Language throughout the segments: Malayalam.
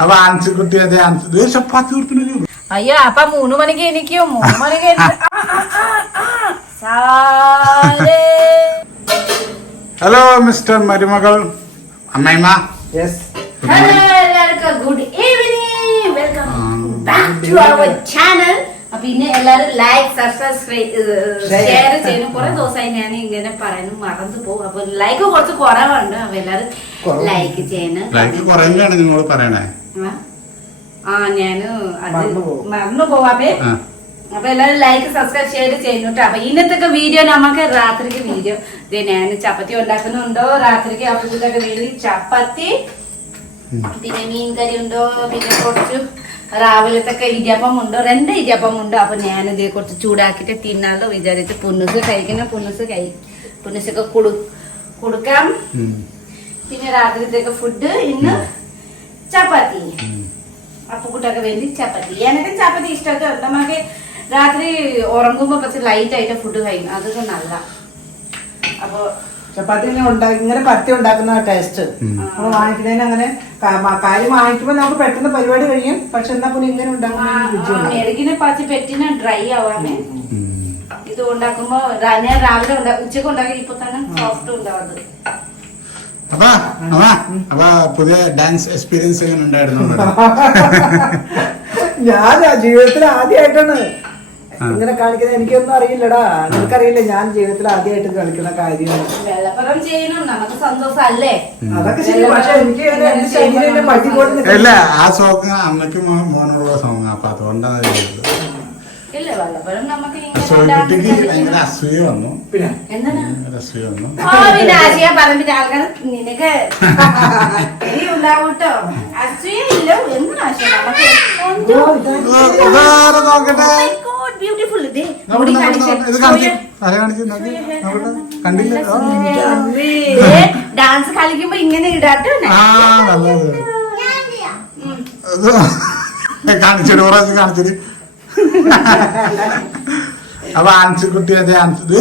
അപ്പൊ ആൻസിക്കുട്ടി അതെ ചപ്പാത്തി കൊടുത്തിട്ട് അയ്യോ അപ്പൊ 3 മണിക്ക് എനിക്കോ 3 മണിക്ക് ഹലോ മിസ്റ്റർ മരുമകൾ അമ്മയമ്മ. ഹലോ എല്ലാവർക്കും good evening, welcome back to our channel. പിന്നെ എല്ലാരും ലൈക്ക് സബ്സ്ക്രൈബ് ഷെയർ ചെയ്യണം. കുറെ ദിവസമായി ഞാൻ ഇങ്ങനെ പറയുന്നു, മറന്നു പോകും. അപ്പൊ ലൈക്ക് കുറച്ച് കുറവുണ്ട്. അപ്പൊ എല്ലാരും ലൈക്ക് ചെയ്യണം. നിങ്ങൾ പറയണേ ഞാന് അത് മറന്നു പോവാപ്പേ. അപ്പൊ എല്ലാരും ലൈക്ക് സബ്സ്ക്രൈബ് ഷെയർ ചെയ്യുന്നുട്ടോ. അപ്പൊ ഇന്നത്തെ വീഡിയോ നമുക്ക് രാത്രിക്ക് വീഡിയോ ഞാൻ ചപ്പാത്തി ഉണ്ടാക്കുന്നുണ്ടോ രാത്രിക്ക്. അപ്പൊ ഇതൊക്കെ വേണ്ടി ചപ്പാത്തി, പിന്നെ മീൻ കറി ഉണ്ടോ, പിന്നെ കുറച്ച് രാവിലത്തെ ഇടിയപ്പം ഉണ്ടോ, 2 ഇടിയപ്പം ഉണ്ടോ. അപ്പൊ ഞാനിത് കുറച്ച് ചൂടാക്കിട്ട് തിന്നാലോ വിചാരിച്ച്. പുന്നൂസ് കഴിക്കുന്ന പുന്നൂസൊക്കെ കൊടുക്കാം. പിന്നെ രാത്രിത്തേക്ക് ഫുഡ് ഇന്ന് ചപ്പാത്തി. അപ്പുക്കുട്ടൊക്കെ വേണ്ടി ചപ്പാത്തി. എനിക്ക് ചപ്പാത്തി ഇഷ്ടമൊക്കെ. നമുക്ക് രാത്രി ഉറങ്ങുമ്പോ കുറച്ച് ലൈറ്റ് ആയിട്ട് ഫുഡ് കഴിക്കും, അതൊക്കെ നല്ല. അപ്പൊ ചപ്പാത്തി ഇങ്ങനെ പത്തി ഉണ്ടാക്കുന്ന ടേസ്റ്റ് നമ്മൾ വാങ്ങിക്കുന്നതിന് അങ്ങനെ കാര്യം വാങ്ങിക്കുമ്പോ നമുക്ക് പെട്ടെന്ന് പരിപാടി കഴിയും. പക്ഷെ എന്നാ പിന്നെ ഇങ്ങനെ മെഴുകിനെ പച്ചി പെറ്റിന് ഡ്രൈ ആവാമേ. ഇത് ഉണ്ടാക്കുമ്പോ ഞാൻ രാവിലെ ഉച്ചക്ക് ഉണ്ടാക്കി ഇപ്പൊ തന്നെ സോഫ്റ്റ് ഉണ്ടാവും. പുതിയ ഡാൻസ് എക്സ്പീരിയൻസ് എങ്ങനെ ഉണ്ടായിരുന്നു? ഞാൻ ജീവിതത്തിൽ ആദ്യമായിട്ടാണ് ഇങ്ങനെ കാണിക്കുന്നത്. എനിക്കൊന്നും അറിയില്ലടാ, നിനക്കറിയില്ല. ഞാൻ ജീവിതത്തിൽ ആദ്യമായിട്ട് കളിക്കുന്ന കാര്യമാണ്. വെള്ളപ്പുറം ചെയ്യണം, നമുക്ക് സന്തോഷല്ലേ. അതൊക്കെ ശരി. പക്ഷെ എനിക്ക് എന്റെ ശരീരം പറ്റി പോലെ അല്ല, ആ സോങ് അമ്മയ്ക്ക് മോനുള്ള സോങ്. അപ്പൊ അതുകൊണ്ടാണ് ഇല്ല വെള്ളപ്പുറം നമുക്ക് കുട്ടിക്ക് ഭയങ്കര അസൂയ വന്നു. അസൂയ വന്നു. പിന്നെ ആശയ പറഞ്ഞിട്ട് ആൾക്കാർ നിനക്ക് ഉണ്ടാവൂട്ടോ. അസൂയ ഇല്ല എന്ന് ആശയ നമുക്ക് ബ്യൂട്ടിഫുൾ. ഡാൻസ് കളിക്കുമ്പോ ഇങ്ങനെ ഇടാട്ടോ. കാണിച്ചിട്ട് കാണിച്ചിട്ട് അപ്പൊ ആൻസിക്കുട്ടി അതെ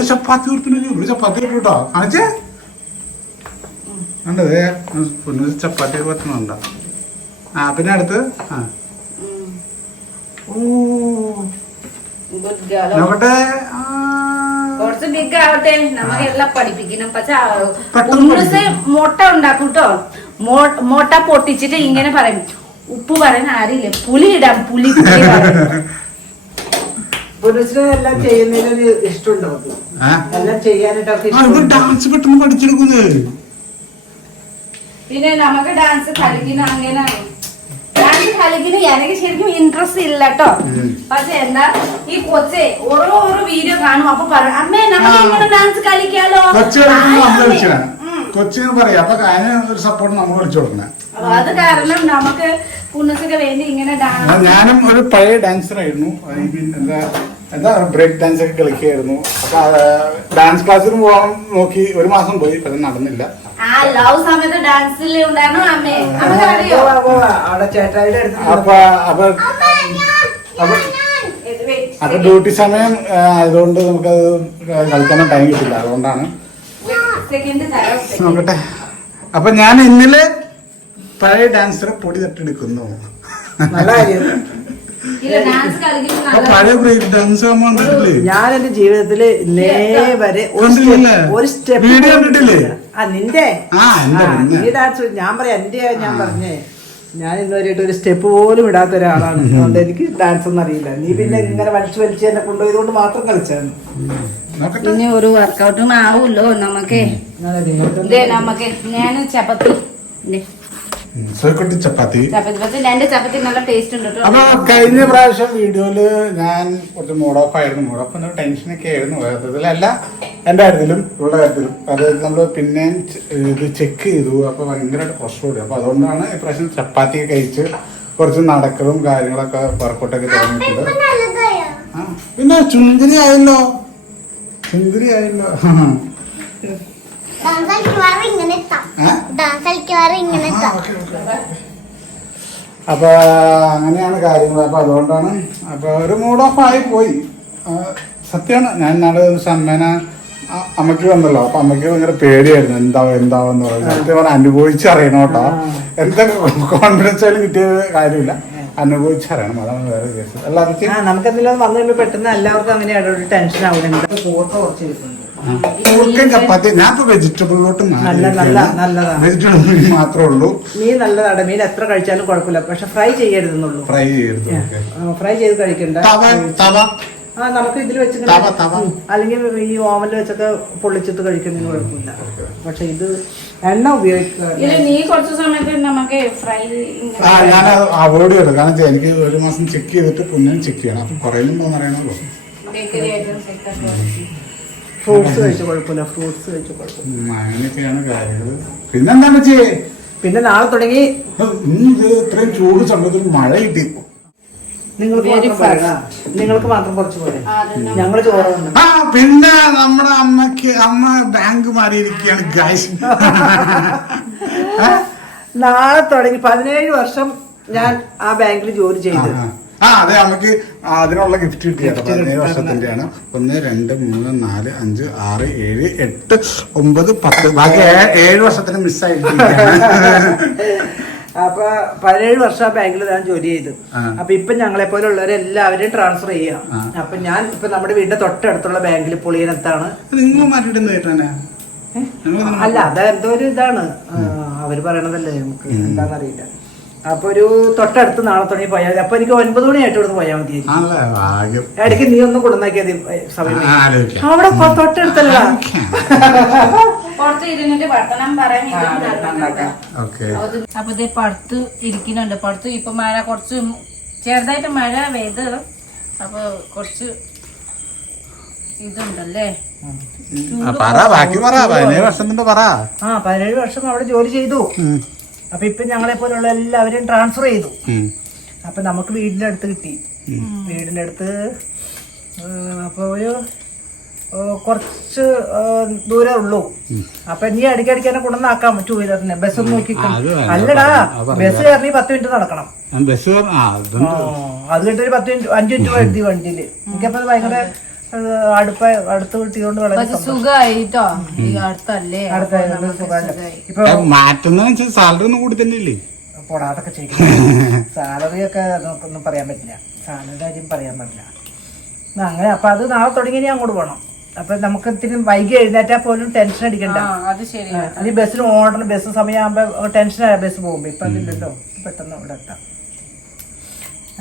ചപ്പാത്തി കൊടുത്തിട്ട് ചപ്പാത്തി കേട്ടോ കാണിച്ചേ. കണ്ടതേ പൊന്നു ചപ്പാത്തി പറ്റുന്നുണ്ടോ? പിന്നെ അടുത്ത് നോക്കട്ടെ. കുറച്ച് ബിഗ് ആവട്ടെ, നമുക്ക് എല്ലാം പഠിപ്പിക്കണം. പക്ഷെ മുട്ട ഉണ്ടാക്കൂട്ടോ. മുട്ട പൊട്ടിച്ചിട്ട് ഇങ്ങനെ പറയും. ഉപ്പ് പറയാൻ അറിയില്ല, പുളി ഇടാം. പുളി എല്ലാം ചെയ്യുന്നതിനൊരു ഇഷ്ടമുണ്ടോ? എല്ലാം ചെയ്യാനായിട്ടൊക്കെ ഡാൻസ് പെട്ടെന്ന് പഠിച്ചെടുക്കുന്നത്. പിന്നെ നമുക്ക് ഡാൻസ് കളിക്കുന്ന അങ്ങനെ ഡാൻസ് കളിക്കുന്ന എനിക്ക് ശരിക്കും ഇൻട്രസ്റ്റ് ഇല്ല കേട്ടോ. പക്ഷെ എന്താ ഈ കൊച്ചെ ഓരോ വീഡിയോ കാണും. അപ്പൊ പറയും അമ്മേ നമുക്ക് ഇങ്ങനെ ഡാൻസ് കളിക്കാലോ. കൊച്ചിന് പറയാം. അപ്പൊ അതിനൊരു സപ്പോർട്ട് നമ്മൾ വിളിച്ചു കൊടുക്കണേ. അത് കാരണം നമുക്ക് പുണ്ണുസൊക്കെ വേണ്ടി ഇങ്ങനെ ഡാൻസ്. ഞാനും ഒരു പഴയ ഡാൻസറായിരുന്നു. എന്താ ബ്രേക്ക് ഡാൻസ് ഒക്കെ കളിക്കുകയായിരുന്നു. അപ്പൊ ഡാൻസ് ക്ലാസ്സിന് പോകാൻ നോക്കി 1 മാസം പോയി. പക്ഷെ നടന്നില്ല. സമയത്ത് ഡാൻസിൽ ഉണ്ടായിരുന്നു അമ്മേ. അപ്പൊ ഡ്യൂട്ടി സമയം ആയതുകൊണ്ട് നമുക്കത് കളിക്കാൻ ടൈം കിട്ടില്ല. അതുകൊണ്ടാണ്. നോക്കട്ടെ. അപ്പൊ ഞാൻ ഇന്നലെ പഴയ ഡാൻസറെ പൊടി തട്ടെടുക്കുന്നു. പഴയ ബ്രേക്ക് ഡാൻസ് കണ്ടിട്ടില്ലേ? ഞാൻ എന്റെ ജീവിതത്തില് വരെ ഒരു സ്റ്റെപ്പ് വീഡിയോ കണ്ടിട്ടില്ലേ? നിന്റെ ഈ ഡാൻസ് ഞാൻ പറയാം. എന്റെ ഞാൻ പറഞ്ഞേ, ഞാൻ ഇന്നുവരെയായിട്ട് ഒരു സ്റ്റെപ്പ് പോലും ഇടാത്ത ഒരാളാണ്. അതുകൊണ്ട് എനിക്ക് ഡാൻസ് ഒന്നും അറിയില്ല. നീ പിന്നെ ഇങ്ങനെ വലിച്ചു എന്നെ കൊണ്ടുപോയതുകൊണ്ട് മാത്രം കളിച്ചാണ്. പിന്നെ ഒരു വർക്കൗട്ടും ആവുമല്ലോ നമുക്ക്. നമുക്ക് ഞാൻ ചപ്പാത്തി ചപ്പാത്തി നല്ല ടേസ്റ്റ് ഉണ്ട്. അപ്പൊ കഴിഞ്ഞ പ്രാവശ്യം വീഡിയോയില് ഞാൻ കുറച്ച് മൂഡ് ഓഫ് ആയിരുന്നു. മൂഡ് ഓഫ് എന്ന ടെൻഷനൊക്കെ ആയിരുന്നു. യഥാർത്ഥത്തിലല്ല എന്റെ കാര്യത്തിലും ഇവളുടെ കാര്യത്തിലും. അത് നമ്മള് പിന്നെ ഇത് ചെക്ക് ചെയ്തു. അപ്പൊ ഭയങ്കരമായിട്ട് പ്രശ്നമുണ്ട്. അപ്പൊ അതുകൊണ്ടാണ് ഇപ്രാവശ്യം ചപ്പാത്തി കഴിച്ച് കുറച്ച് നടക്കലും കാര്യങ്ങളൊക്കെ വർക്കൗട്ടൊക്കെ തുടങ്ങിയിട്ടുണ്ട്. പിന്നെ ചുന്തിരി ആയല്ലോ. അപ്പൊ അങ്ങനെയാണ് കാര്യങ്ങൾ. അപ്പൊ അതുകൊണ്ടാണ് അപ്പൊ ഒരു മൂഡ് ഓഫ് ആയി പോയി. സത്യമാണ്. ഞാൻ നാളെ അമ്മേനെ അമ്മയ്ക്ക് വന്നല്ലോ. അപ്പൊ അമ്മയ്ക്ക് ഭയങ്കര പേടിയായിരുന്നു എന്താവെന്ന് പറയുന്നത്. സത്യം അനുഭവിച്ചറിയണം കേട്ടോ. എന്തൊക്കെ കോൺഫിഡൻസ് ആയാലും കിട്ടിയ കാര്യമില്ല, അനുഭവിച്ചറിയണം. അതാണ് വേറെ കേസ്. എല്ലാവർക്കും നമുക്കെന്തെങ്കിലും വന്നു കഴിയുമ്പോൾ പെട്ടെന്ന് എല്ലാവർക്കും അങ്ങനെയാണ് ഒരു ടെൻഷൻ ആവുന്നത്. കുറച്ച് ഇരിപ്പുണ്ട്. ചപ്പാത്തി. ഞാൻ ഇപ്പൊ വെജിറ്റബിളിലോട്ട് നല്ലതാണ്. വെജിറ്റബിൾ മാത്രമേ ഉള്ളൂ. മീൻ നല്ലതാണ്. മീൻ എത്ര കഴിച്ചാലും കുഴപ്പമില്ല, പക്ഷെ ഫ്രൈ ചെയ്യരുതെന്നുള്ളൂ. ഫ്രൈ ചെയ്യരുത്. ഫ്രൈ ചെയ്ത് കഴിക്കണ്ട. നമുക്ക് ഇതിൽ വെച്ച് അല്ലെങ്കിൽ ഈ ഓവനിൽ വെച്ചൊക്കെ പൊള്ളിച്ചിട്ട് കഴിക്കുന്നതിന് കുഴപ്പമില്ല. പക്ഷെ ഇത് എണ്ണ ഉപയോഗിക്കുക. നീ കുറച്ച് സമയത്ത് നമുക്ക് ഫ്രൈ ഞാൻ അവോയ്ഡ് ചെയ്തു. കാരണം എനിക്ക് 1 മാസം ചെക്ക് ചെയ്തിട്ട് പിന്നെ ചെക്ക് ചെയ്യണം. അപ്പൊ കുറയുന്നുണ്ടോന്ന് അറിയണല്ലോ. ഫ്രൂട്ട്സ് കഴിച്ച കുഴപ്പമില്ല. അങ്ങനെയൊക്കെയാണ് കാര്യങ്ങള്. പിന്നെന്താ വെച്ചേ, പിന്നെ നാളെ തുടങ്ങി ഇത്രയും ചൂട് സമയത്ത് മഴ കിട്ടി. നിങ്ങൾക്ക് മാത്രം കുറച്ച് പോലെ ഞങ്ങള് ചോറുണ്ട്. ആ പിന്നെ നമ്മുടെ അമ്മ ബാങ്ക് മാറിയിരിക്കുകയാണ് ഗൈസ്. നാളെ തുടങ്ങി 17 വർഷം ഞാൻ ആ ബാങ്കിൽ ജോലി ചെയ്തു. അതെ, നമുക്ക് അതിനുള്ള ഗിഫ്റ്റ് കിട്ടിയത് 17 വർഷത്തിന്റെയാണ്. 1 2 3 4 5 6 7 8 9 10 ബാക്കി 7 വർഷത്തിന് മിസ്സായിരിക്കുകയാണ്. അപ്പൊ 17 വർഷം ആ ബാങ്കിൽ ഞാൻ ജോലി ചെയ്തു. അപ്പൊ ഇപ്പൊ ഞങ്ങളെ പോലെ ഉള്ളവരെല്ലാവരെയും ട്രാൻസ്ഫർ ചെയ്യാം. അപ്പൊ ഞാൻ ഇപ്പൊ നമ്മുടെ വീടിന്റെ തൊട്ടടുത്തുള്ള ബാങ്കിൽ പൊളിയനത്താണ്. നിങ്ങൾ മാറ്റിട്ട് അല്ല, അതെന്തോ ഒരു ഇതാണ് അവര് പറയണതല്ലേ, നമുക്ക് എന്താണെന്നറിയില്ല. അപ്പൊ ഒരു തൊട്ടടുത്ത് നാളെ തുടങ്ങി പോയാൽ മതി. അപ്പൊ എനിക്ക് 9 മണിയായിട്ട് ഇവിടുന്ന് പോയാൽ മതി. ഇടയ്ക്ക് നീ ഒന്ന് കൊടുന്നാക്കിയത് സമയം അവിടെ തൊട്ടടുത്തല്ല. അപ്പൊ ഇത് പുറത്ത് ഇരിക്കുന്നുണ്ട്. പുറത്ത് ഇപ്പൊ മഴ കുറച്ച് ചെറുതായിട്ട് മഴ പെയ്ത്. അപ്പൊ കുറച്ച് ഇതുണ്ടല്ലേ. 17 വർഷം അവിടെ ജോലി ചെയ്തു. അപ്പൊ ഇപ്പൊ ഞങ്ങളെ പോലുള്ള എല്ലാവരെയും ട്രാൻസ്ഫർ ചെയ്തു. അപ്പൊ നമുക്ക് വീടിന്റെ അടുത്ത് കിട്ടി. വീടിന്റെ അടുത്ത് അപ്പൊ ഒരു കുറച്ച് ദൂരേ ഉള്ളൂ. അപ്പൊ നീ ഇടയ്ക്കിടയ്ക്ക് തന്നെ കൊണ്ടുവന്നാക്കാം 2 വീലറിനെ. ബസ് ഒന്ന് നോക്കി. അല്ലടാ, ബസ് കയറി 10 മിനിറ്റ് നടക്കണം. അത് കഴിഞ്ഞിട്ട് 5 മിനിറ്റ് എഴുതി വണ്ടിയില്. എനിക്കപ്പോ ഭയങ്കര അടുത്ത് കിട്ടിയോണ്ട് വളരെ സുഖമായിട്ടോ. അടുത്തല്ലേ ഇപ്പൊ സാലറി ഒന്നും കൂടി തന്നെയല്ലേ. പോടാതൊക്കെ ചെയ്യും. സാലറി ഒക്കെ നമുക്കൊന്നും പറയാൻ പറ്റില്ല. സാലറി കാര്യം പറയാൻ പറ്റില്ല. അങ്ങനെ അപ്പൊ അത് നാളെ തുടങ്ങി ഞാൻ അങ്ങോട്ട് പോകണം. അപ്പൊ നമുക്ക് ഇത്തിരി വൈകി എഴുന്നേറ്റാൽ പോലും ടെൻഷൻ അടിക്കണ്ട. അല്ലെങ്കിൽ ബസ്സിന് ഓടണം. ബസ് സമയമാകുമ്പോ ടെൻഷനായ ബസ് പോകുമ്പോ. ഇപ്പൊ അതില്ലല്ലോ, പെട്ടെന്ന് അവിടെ എത്താം.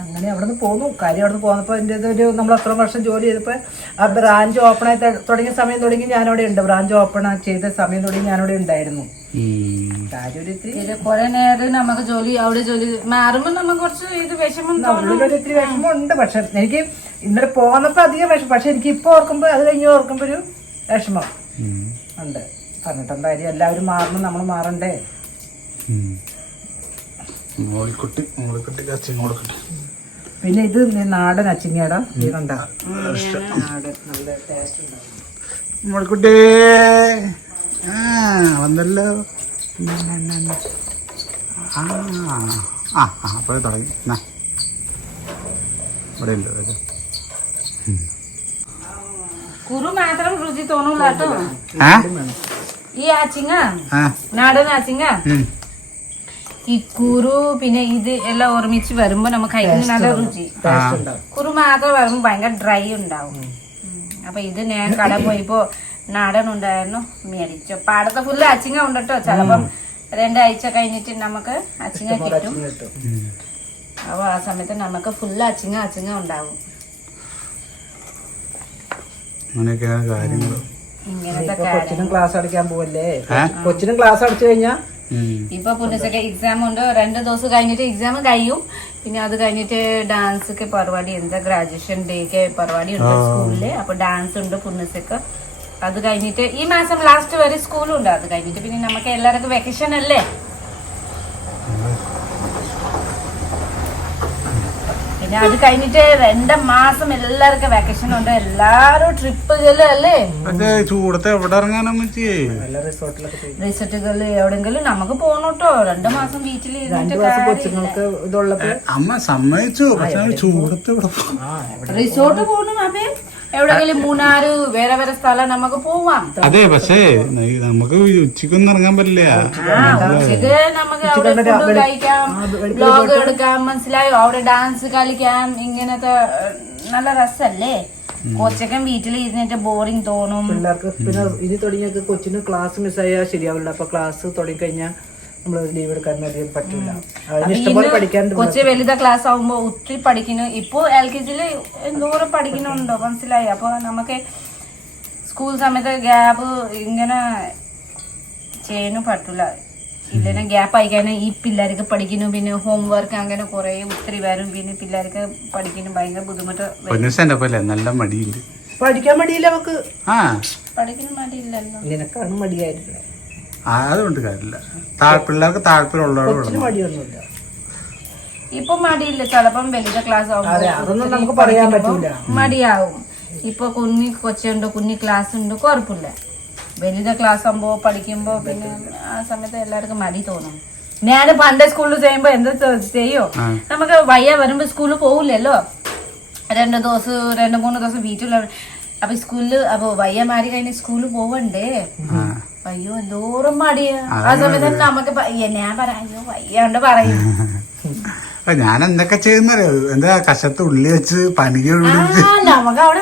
അങ്ങനെ അവിടെ നിന്ന് പോന്നു. കാര്യം അവിടെ നിന്ന് പോന്നപ്പോ എൻ്റെ ഒരു നമ്മൾ അത്ര വർഷം ജോലി ചെയ്തപ്പോ ആ ബ്രാഞ്ച് ഓപ്പൺ ആയി തുടങ്ങിയ സമയം തുടങ്ങി ഞാനവിടെ ഉണ്ട്. ബ്രാഞ്ച് ഓപ്പൺ ചെയ്ത സമയം തുടങ്ങി ഞാനവിടെ ഉണ്ടായിരുന്നു. കുറെ നേരം നമുക്ക് ജോലി അവിടെ ജോലി മാറുമ്പോ നമുക്ക് കുറച്ച് ഇത് ഇത്തിരി വിഷമമുണ്ട്. പക്ഷെ എനിക്ക് ഇന്നലെ പോന്നപ്പോ അധികം വിഷമം. പക്ഷെ എനിക്ക് ഇപ്പൊ ഓർക്കുമ്പോ അത് കഴിഞ്ഞ് ഓർക്കുമ്പോ ഒരു വിഷമം ഉണ്ട്. പറഞ്ഞിട്ടെന്താ കാര്യം, എല്ലാവരും മാറണം, നമ്മൾ മാറണ്ടേ. പിന്നെ ഇത് നാടൻ അച്ചിങ്ങയുടെ കണ്ട നാടൻ നല്ല ടേസ്റ്റ് ഉണ്ടാവും. മോളിക്കുട്ടി വന്നല്ലോ. അപ്പോഴേ തുടങ്ങി. ഇവിടെ ഉണ്ട്. കുറു മാത്രം രുചി തോന്നൂല കേട്ടോ. ഈ ആച്ചിങ്ങ നാടൻ ആച്ചിങ്ങ ഈ കുരു പിന്നെ ഇത് എല്ലാം ഒരുമിച്ച് വരുമ്പോ നമുക്ക് കഴിക്കുന്ന നല്ല രുചി. കുറു മാത്രം വരുമ്പോ ഭയങ്കര ഡ്രൈ ഉണ്ടാവും. അപ്പൊ ഇത് ഞാൻ കട പോയിപ്പോ നാടൻ ഉണ്ടായിരുന്നു, മേടിച്ചു. പാടത്തെ ഫുള്ള് അച്ചിങ്ങ ഉണ്ട് കേട്ടോ. ചിലപ്പം 2 ആഴ്ച കഴിഞ്ഞിട്ട് നമുക്ക് അച്ചിങ്ങ കിട്ടും. അപ്പൊ ആ സമയത്ത് നമുക്ക് ഫുള്ള് അച്ചിങ്ങ ഉണ്ടാവും. കൊച്ചിനും ക്ലാസ് അടയ്ക്കാൻ പോവല്ലേ. കൊച്ചിനും ക്ലാസ് അടച്ചു കഴിഞ്ഞാ ഇപ്പൊ പുനസൊക്കെ എക്സാം ഉണ്ട്. 2 ദിവസം കഴിഞ്ഞിട്ട് എക്സാം കഴിയും. പിന്നെ അത് കഴിഞ്ഞിട്ട് ഡാൻസ് ഒക്കെ പരിപാടി എന്താ ഗ്രാജുവേഷൻ ഡേ ഒക്കെ പരിപാടി ഉണ്ട് സ്കൂളില്. അപ്പൊ ഡാൻസ് ഉണ്ട് പുനസൊക്കെ. അത് കഴിഞ്ഞിട്ട് ഈ മാസം ലാസ്റ്റ് വരെ സ്കൂളുണ്ട്. അത് കഴിഞ്ഞിട്ട് പിന്നെ നമുക്ക് എല്ലാവർക്കും വെക്കേഷൻ അല്ലേ. പിന്നെ അത് കഴിഞ്ഞിട്ട് 2 മാസം എല്ലാവർക്കും വെക്കേഷൻ ഉണ്ട്. എല്ലാരും ട്രിപ്പുകള് അല്ലേ. ചൂടത്ത് എവിടെ ഇറങ്ങാനും റിസോർട്ടുകളിൽ എവിടെങ്കിലും നമുക്ക് പോണോട്ടോ. 2 മാസം വീട്ടിൽ അമ്മ സമ്മതിച്ചു. ചൂടത്ത് റിസോർട്ട് പോകണം. അപ്പൊ എവിടെയെങ്കിലും മൂന്നാറ് വേറെ വേറെ സ്ഥലം നമുക്ക് പോവാം. അതെ, പക്ഷേ നമുക്ക് ഉച്ചക്കൊന്നും ഇറങ്ങാൻ പറ്റില്ല. ഉച്ചക്ക് നമുക്ക് അവിടെ ഫുഡ് കഴിക്കാം, ബ്ലോഗ് എടുക്കാം, മനസ്സിലായോ? അവിടെ ഡാൻസ് കളിക്കാം, ഇങ്ങനത്തെ നല്ല രസല്ലേ? കൊച്ചക്കൻ വീട്ടിൽ ഇരുന്നിട്ട് ബോറിംഗ് തോന്നും പിള്ളേർക്ക്. പിന്നെ ഇനി തുടങ്ങിയൊക്കെ കൊച്ചിന് ക്ലാസ് മിസ്സായാൽ ശരിയാവില്ല. അപ്പൊ ക്ലാസ് തുടങ്ങിക്കഴിഞ്ഞാൽ നമ്മള് ലീവ് എടുക്കാൻ പറ്റില്ല. അതിന് ഇഷ്ടംപോലെ പഠിക്കാൻ. കൊച്ചു വലുത ക്ലാസ് ആവുമ്പോ ഒത്തിരി പഠിക്കുന്നു. ഇപ്പൊ LKG എന്തോരം പഠിക്കുന്നുണ്ടോ, മനസ്സിലായി? അപ്പൊ നമുക്ക് സ്കൂൾ സമയത്ത് ഗ്യാപ്പ് ഇങ്ങനെ ചെയ്യാനും പറ്റില്ല. ഇല്ലെങ്കിൽ ഗ്യാപ്പ് ആയിക്കാനും ഈ പിള്ളേർക്ക് പഠിക്കുന്നു, പിന്നെ ഹോംവർക്ക് അങ്ങനെ കുറെ ഒത്തിരി വരും, പിന്നെ പിള്ളേർക്ക് പഠിക്കുന്നു ഭയങ്കര ബുദ്ധിമുട്ട്. നല്ല മടിയുണ്ട്, പഠിക്കാൻ മടിയില്ല അവക്ക്. പഠിക്കുന്ന മടിയില്ലല്ലോ, നിനക്കാണ് മടിയായിരുന്നേ. അതുകൊണ്ട് കാര്യമില്ല, പിള്ളേർക്ക് താല്പര്യമുള്ളവരോട് മടിയൊന്നുമില്ല. ഇപ്പൊ മടിയില്ല, ചിലപ്പം വലുത ക്ലാസ് അതൊന്നും നമുക്ക് പറയാൻ പറ്റൂല, മടിയാവും. ഇപ്പൊ കൊച്ചുണ്ട്, കുഞ്ഞി ക്ലാസ് ഉണ്ട്, കുഴപ്പമില്ല. വലുത ക്ലാസ് ആകുമ്പോ പഠിക്കുമ്പോ പിന്നെ ആ സമയത്ത് എല്ലാവർക്കും മടി തോന്നും. ഞാൻ പണ്ട് സ്കൂളിൽ ചെയ്യുമ്പോ എന്താ ചെയ്യോ, നമുക്ക് വയ്യ വരുമ്പോ സ്കൂളിൽ പോവില്ലല്ലോ, 2-3 ദിവസം വീട്ടിലുള്ള. അപ്പൊ സ്കൂളില് അപ്പൊ വയ്യ മാറി കഴിഞ്ഞ് സ്കൂളിൽ പോവണ്ടേ, അയ്യോ എന്തോരം മടിയാ. ആ സമയത്ത് നമുക്ക് ഞാൻ പറയാം, അയ്യോ വയ്യാണ്ട് പറയും. ഞാൻ എന്തൊക്കെ ചെയ്യുന്നറിയോ, എന്താ കശത്ത് ഉള്ളി വെച്ച് പനിക്ക് നമുക്ക് അവിടെ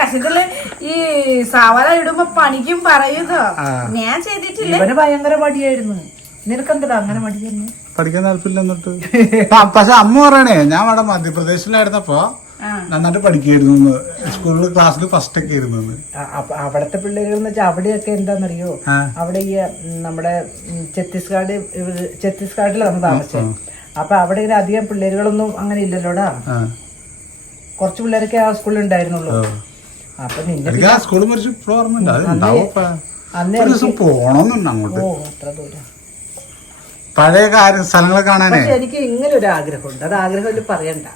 കശത്തില് ഈ സവാള ഇടുമ്പോ പണിക്കും പറയുന്നോ. ഞാൻ ചെയ്തിട്ടില്ല. ഇവന് ഭയങ്കര മടിയായിരുന്നു. നിനക്കെന്താ അങ്ങനെ മടിയായിരുന്നു? പഠിക്കാൻ താല്പര്യം എന്നിട്ട്. പക്ഷെ അമ്മ പറയണേ, ഞാൻ അവിടെ മധ്യപ്രദേശിലായിരുന്നപ്പോ നന്നായിട്ട് പഠിക്കായിരുന്നു, സ്കൂളിൽ ക്ലാസ്സിൽ ഫസ്റ്റ് ഒക്കെ ആയിരുന്നു. അവിടത്തെ പിള്ളേരുകൾ എന്ന് വെച്ചാൽ അവിടെയൊക്കെ എന്താണെന്നറിയോ, അവിടെ ഈ നമ്മുടെ ഛത്തീസ്ഗഡിലാണ് നമ്മൾ താമസിച്ചത്. അപ്പൊ അവിടെ ഇങ്ങനെ അധികം പിള്ളേരുകളൊന്നും അങ്ങനെ ഇല്ലല്ലോടാ, കുറച്ച് പിള്ളേരൊക്കെ ആ സ്കൂളിൽ ഉണ്ടായിരുന്നുള്ളൂ. അപ്പൊ അത്ര ദൂരം പഴയ സ്ഥലങ്ങൾ കാണാനേ എനിക്ക് ഇങ്ങനെ ഒരു ആഗ്രഹമുണ്ട്. അത് ആഗ്രഹം പറയണ്ട,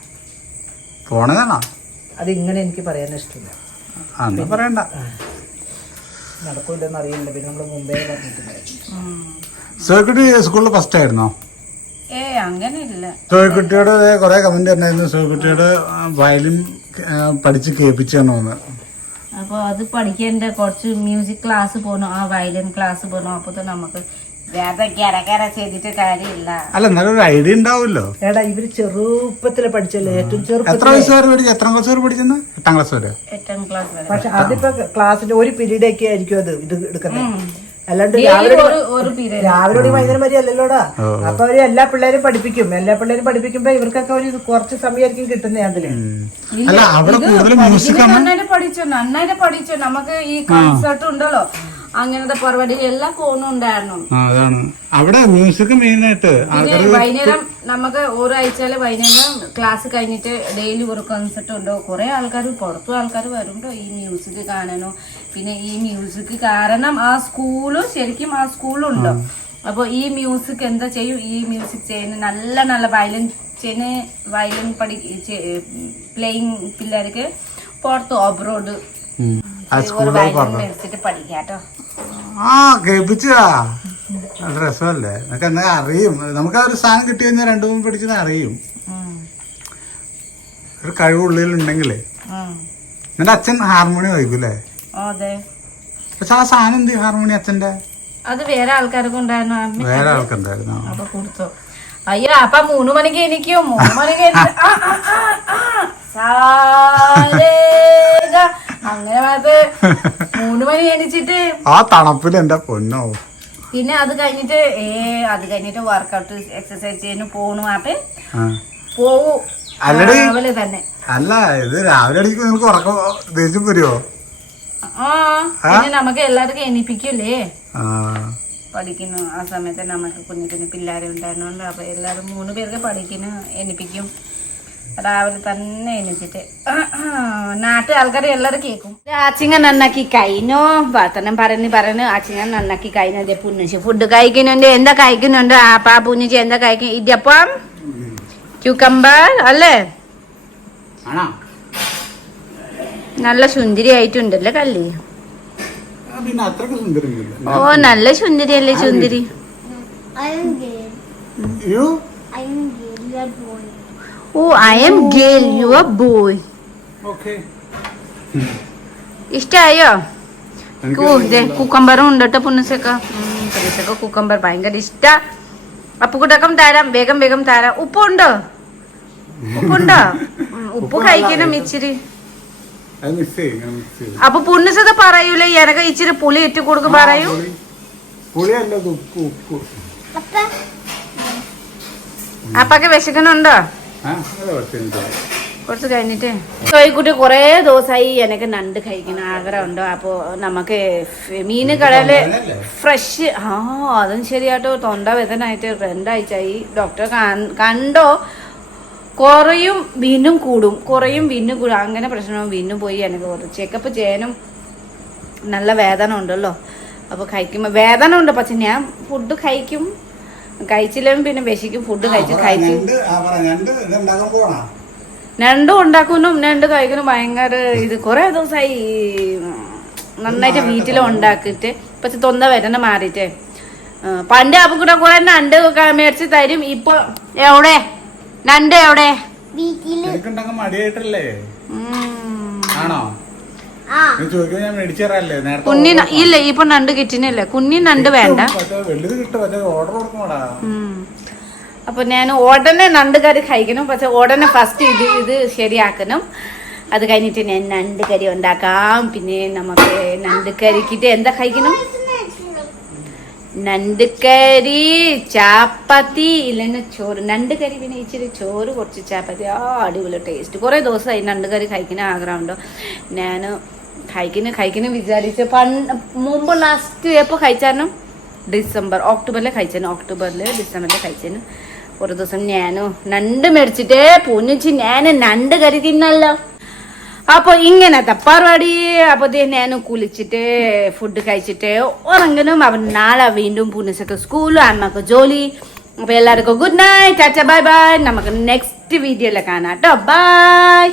പോണതാണോ? അത് ഇങ്ങനെ എനിക്ക് പറയാൻ ഇഷ്ടമില്ല. പറയണ്ട, നടക്കൂലെന്ന് അറിയില്ല. പിന്നെ നമ്മള് മുമ്പേ പറഞ്ഞിട്ടുണ്ടായിരുന്നു. സോയ്ക്കുട്ടി സ്കൂളിൽ ഫസ്റ്റ് ആയിരുന്നോ? അങ്ങനെയില്ല. സോയ്ക്കുട്ടിയോട് കൊറേ കമന്റ് ഉണ്ടായിരുന്നു, സോയ്ക്കുട്ടിയോട് വയലിൻ പഠിച്ച് കേൾപ്പിച്ചോന്ന്. അപ്പൊ അത് പഠിക്കേണ്ട കുറച്ച് മ്യൂസിക് ക്ലാസ് പോകണം, ആ വയലിൻ ക്ലാസ് പോകണം. അപ്പൊ നമുക്ക് ചെയ്തിട്ട് കാര്യമില്ല. അല്ല, നല്ലൊരു ഐഡിയ ഉണ്ടാവുമല്ലോ. എടാ ഇവര് ചെറുപ്പത്തില് പഠിച്ചല്ലേ, ഏറ്റവും എത്ര വയസ്സ് വരെ പഠിച്ചു? എത്രാം ക്ലാസ് വരെ പഠിച്ചെന്ന്? 8ാം ക്ലാസ് വരെ. 8ാം ക്ലാസ് വരെ. പക്ഷെ അതിപ്പോ ക്ലാസ്സിന്റെ ഒരു പീരീഡ് ഒക്കെ ആയിരിക്കും അത് ഇത് എടുക്കുന്നത്. അല്ലാണ്ട് രാവിലെ ഭയങ്കര മര്യാദല്ലോടാ. അപ്പൊ അവര് എല്ലാ പിള്ളേരും പഠിപ്പിക്കുമ്പോ ഇവർക്കൊക്കെ ഒരു കുറച്ച് സമയമായിരിക്കും കിട്ടുന്നത് അതില്. നന്നായിട്ട് പഠിച്ചു. നമുക്ക് ഈ കൺസേർട്ട് ഉണ്ടല്ലോ, അങ്ങനത്തെ പരിപാടി എല്ലാം പോകുന്നുണ്ടായിരുന്നു. അവിടെ മ്യൂസിക് മെയിൻ ആയിട്ട്. വൈകുന്നേരം നമുക്ക് ഒരാഴ്ചയില് വൈകുന്നേരം ക്ലാസ് കഴിഞ്ഞിട്ട് ഡെയിലി ഒരു കൺസേർട്ട് ഉണ്ടോ. കുറെ ആൾക്കാർ പുറത്തു ആൾക്കാർ വരുമ്പോ ഈ മ്യൂസിക് കാണാനോ. പിന്നെ ഈ മ്യൂസിക് കാരണം ആ സ്കൂള് ശരിക്കും ആ സ്കൂളുണ്ടോ. അപ്പൊ ഈ മ്യൂസിക് എന്താ ചെയ്യും, ഈ മ്യൂസിക് ചെയ്യുന്ന നല്ല നല്ല വയലിൻ പ്ലേയിങ് പിള്ളേർക്ക് പുറത്തു അബ്രോഡ് മേടിച്ചിട്ട് പഠിക്കാട്ടോ. കേൾപ്പിച്ചാ നല്ല രസമല്ലേ? നമുക്ക് എന്താ അറിയും, നമുക്ക് ആ ഒരു സാധനം കിട്ടി കഴിഞ്ഞാൽ 2-3 പഠിച്ചത് അറിയും. ഒരു കഴിവുള്ളിലുണ്ടെങ്കിലേ. നിന്റെ അച്ഛൻ ഹാർമോണിയം വായിക്കൂലേ? പക്ഷെ ആ സാധനം എന്ത് ഹാർമോണിയം അച്ഛന്റെ? അത് വേറെ ആൾക്കാർക്ക് ഉണ്ടായിരുന്നു. വേറെ ആൾക്കുണ്ടായിരുന്നു. അപ്പൊ കൊടുത്തു. അയ്യോ അപ്പൊ 3 മണിക്ക് എനിക്കും 3 മണിക്ക് അങ്ങനെ 3 മണി എണിച്ചിട്ട് ആ തണുപ്പിൽ എന്റെ പൊന്നോ. പിന്നെ അത് കഴിഞ്ഞിട്ട് വർക്കൗട്ട് എക്സസൈസ് ചെയ്യുന്നു പോണു. അപ്പൊ പോവൂ രാവിലെ തന്നെ. അല്ല ഇത് രാവിലെ നിങ്ങൾക്ക് ഉറക്കം ദേഷ്യം വരുമോ? പിന്നെ നമുക്ക് എല്ലാവർക്കും എണിപ്പിക്കൂലേ പഠിക്കുന്നു. ആ സമയത്ത് നമുക്ക് കുഞ്ഞു കുഞ്ഞു പിള്ളേരെ ഉണ്ടായിരുന്നോണ്ട് അപ്പൊ എല്ലാരും 3 പേർക്ക് പഠിക്കുന്നു എണിപ്പിക്കും രാവിലെ തന്നെ എണിച്ചിട്ട്. നാട്ടു ആൾക്കാർ എല്ലാരും കേൾക്കും. ആച്ചിങ്ങ നന്നാക്കി കഴിഞ്ഞോ വർത്തനം പറഞ്ഞു ആച്ചിങ്ങ നന്നാക്കി കഴിഞ്ഞ പുണ്ണിച്ച് ഫുഡ് കഴിക്കുന്നുണ്ട്. എന്താ കഴിക്കുന്നുണ്ട് ആ പുണ്ണിച്ച്? എന്താ കഴിക്കും? ഇടിയപ്പം, ക്യൂക്കമ്പർ അല്ലേ? നല്ല സുന്ദരി ആയിട്ടുണ്ടല്ലേ കല്ലി. ഓ നല്ല സുന്ദരി അല്ലേ സുന്ദരി. Oh, I am girl. You are boy. Okay. ഇഷ്ടായോ? കുക്കമ്പറും ഉണ്ട് കേട്ടോ പുന്നസൊക്കെ. പുന്നസൊക്കെ കുക്കമ്പർ ഭയങ്കര ഇഷ്ടാ. അപ്പുകുട്ടക്കം തരാം, വേഗം വേഗം തരാം. ഉപ്പുണ്ടോ? ഉപ്പ് കഴിക്കണം ഇച്ചിരി. അപ്പൊ പുന്നസത് പറയൂലേ എനക്ക് ഇച്ചിരി പുളി ഇട്ട് കൊടുക്ക് പറയൂ. അപ്പൊക്കെ വിശക്കണുണ്ടോ? കുറച്ച് കഴിഞ്ഞിട്ട് കോഴിക്കുട്ടി കുറേ ദിവസമായി എനിക്ക് നണ്ട് കഴിക്കണം ആഗ്രഹമുണ്ടോ. അപ്പോൾ നമുക്ക് മീൻ കടയില് ഫ്രഷ് അതും ശരിയാട്ടോ. തൊണ്ട വേദനായിട്ട് 2 ആഴ്ചയായി. ഡോക്ടറെ കണ്ടോ കുറയും വീണ്ടും കൂടും, കുറയും വീണ്ടും കൂടും, അങ്ങനെ പ്രശ്നം. വീണ്ടും പോയി എനിക്ക് ചെക്കപ്പ് ചെയ്യാനും നല്ല വേദന ഉണ്ടല്ലോ. അപ്പോൾ കഴിക്കുമ്പോൾ വേദന ഉണ്ട്, പക്ഷെ ഞാൻ ഫുഡ് കഴിക്കും. കഴിച്ചില്ലെങ്കിൽ പിന്നെ വിശക്കും. ഫുഡ് കഴിച്ച് ഞണ്ടും ഉണ്ടാക്കുന്നു, ഞണ്ട് കഴിക്കുന്നു. ഭയങ്കര ഇത് കുറെ ദിവസമായി നന്നായിട്ട് വീട്ടിൽ ഉണ്ടാക്കിയിട്ട്. പക്ഷെ തൊണ്ട വേദന മാറിയിട്ടേ. പണ്ട് അപ്പൊ കൂടെ കുറെ ഞണ്ട് മേടിച്ച് തരും. ഇപ്പൊ എവിടെ ഞണ്ട്? എവിടെ? കുഞ്ഞി ഇല്ല, ഇപ്പൊ ഞണ്ട് കിട്ടുന്നില്ല. കുഞ്ഞി ഞണ്ട് വേണ്ട. അപ്പൊ ഞാൻ ഉടനെ ഞണ്ട് കറി കഴിക്കണം. പക്ഷെ ഉടനെ ഫസ്റ്റ് ഇത് ശരിയാക്കണം. അത് കഴിഞ്ഞിട്ട് ഞാൻ ഞണ്ട് കറി ഉണ്ടാക്കാം. പിന്നെ നമുക്ക് ഞണ്ട് കറിക്കിട്ട് എന്താ കഴിക്കണം? ഞണ്ട് കറി, ചാപ്പത്തി, ഇല്ലെങ്കിൽ ചോറ്. ഞണ്ട് കറി പിന്നെ ഇച്ചിരി ചോറ്, കുറച്ച് ചാപ്പത്തി. അടിപൊളി ടേസ്റ്റ്. കുറെ ദിവസമായി ഞണ്ട് കറി കഴിക്കുന്ന ആഗ്രഹമുണ്ടോ. ഞാൻ കഴിക്കുന്ന വിചാരിച്ച മുമ്പ് ലാസ്റ്റ് എപ്പോ കഴിച്ചായിരുന്നു? ഒക്ടോബറിൽ കഴിച്ചായിരുന്നു. ഒരു ദിവസം ഞാനും നണ്ട് മേടിച്ചിട്ടേ പൊന്നിച്ച് ഞാൻ നണ്ട് കറി തിന്നല്ലോ. അപ്പൊ ഇങ്ങനത്തെ പരിപാടി. അപ്പൊ ഞാൻ കുളിച്ചിട്ട് ഫുഡ് കഴിച്ചിട്ട് ഉറങ്ങണം. അപ്പൊ നാളെ വീണ്ടും പുനസൊക്കെ സ്കൂളും അമ്മക്ക് ജോലി. അപ്പൊ എല്ലാവർക്കും good night, Tata, bye bye. നമുക്ക് നെക്സ്റ്റ് വീഡിയോയിൽ കാണാം കേട്ടോ. ബൈ.